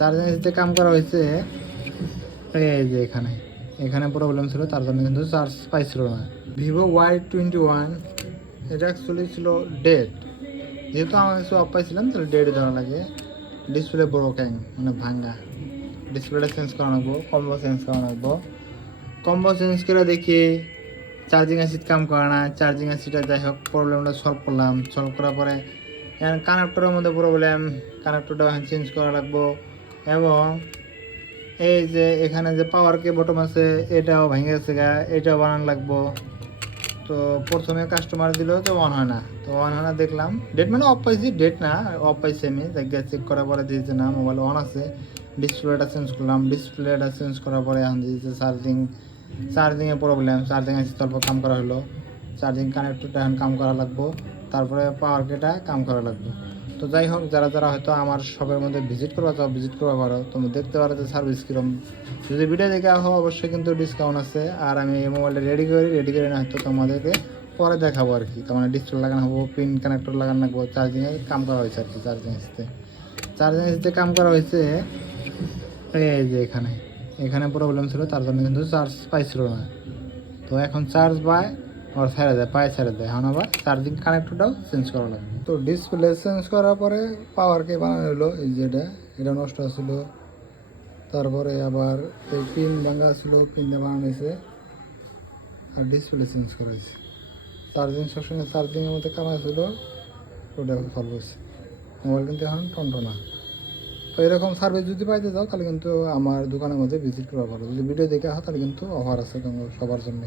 Charging এসিতে কাম করা হয়েছে এই যে এখানে এখানে প্রবলেম ছিল, তার জন্য কিন্তু চার্জ পাইছিল না। Vivo Y21 এটা অ্যাকচুয়ালি ছিল ডেড, যেহেতু আমার কিছু অফ পাইছিলাম তাহলে ডেডে ধরা লাগে। ডিসপ্লে ব্রোকেন মানে ভাঙ্গা, ডিসপ্লেটা চেঞ্জ করা লাগবো, কম্বো চেঞ্জ করা লাগবো। কম্বো চেঞ্জ করে দেখি চার্জিং অ্যাসিড কাম করে না। চার্জিং অ্যাসিডটা যাই হোক প্রবলেমটা সলভ করলাম, সলভ করার পরে এখন কানেক্টরের মধ্যে প্রবলেম, কানেক্টরটা এখন চেঞ্জ করা লাগবো। এবং এই যে এখানে যে পাওয়ার কে বটম আছে এটাও ভেঙে গেছে গা, এটাও বানানো লাগবো। তো প্রথমে কাস্টমার দিল যে অন হয় না, তো অন হয় না দেখলাম ডেট মানে অফ পাইছি, ডেট না অফ পাইছি আমি জায়গায় চেক করার পরে দিয়েছে না মোবাইল অন আছে। ডিসপ্লেটা চেঞ্জ করলাম, ডিসপ্লেটা চেঞ্জ করার পরে এখন দিয়েছে চার্জিংয়ে প্রবলেম, চার্জিং আছে অল্প কাম করা হলো, চার্জিং কানেক্টরটা এখন কাম করা লাগবো, তারপরে পাওয়ার কেটা কাম করা লাগবে। তো যাই হোক, যারা যারা হয়তো আমার শপের মধ্যে ভিজিট করবা চাও ভিজিট করবা পারো, তুমি দেখতে পারো যে সার্ভিস কীরকম। যদি ভিডিও দেখে আসো অবশ্যই কিন্তু ডিসকাউন্ট আছে। আর আমি এই মোবাইলটা রেডি করে না হয়তো তোমাদেরকে পরে দেখাবো আর কি। তার মানে ডিসপ্লে লাগানো হবো, পিন কানেক্টর লাগানো লাগবো, চার্জিংয়ে কাম করা হয়েছে আর কি। চার্জিং এসিতে কাম করা হয়েছে এই যে এখানে এখানে প্রবলেম ছিল, তার জন্য কিন্তু চার্জ পাইছিল না। তো এখন চার্জ পায় আর ছেড়ে দেয়, পায়ে ছেড়ে দেয়। এখন আবার চার্জিং কানেক্টরটাও চেঞ্জ করা লাগবে। তো ডিসপ্লে চেঞ্জ করার পরে পাওয়ারকে বানানো হলো, এই যে এটা নষ্ট ছিল। তারপরে আবার এই পিন ভাঙা ছিল, পিন দিয়ে বানানো হয়েছে। আর ডিসপ্লে চেঞ্জ করা হয়েছে। চার্জিং সবসময় চার্জিংয়ের মধ্যে কামা ছিল, ওটা সলভ হয়েছে। মোবাইল কিন্তু এখন টনটনা। তো এরকম সার্ভিস যদি পাইতে যাও তাহলে কিন্তু আমার দোকানের মধ্যে ভিজিট করা ভালো। যদি ভিডিও দেখে আসো তাহলে কিন্তু অফার আছে সবার জন্য।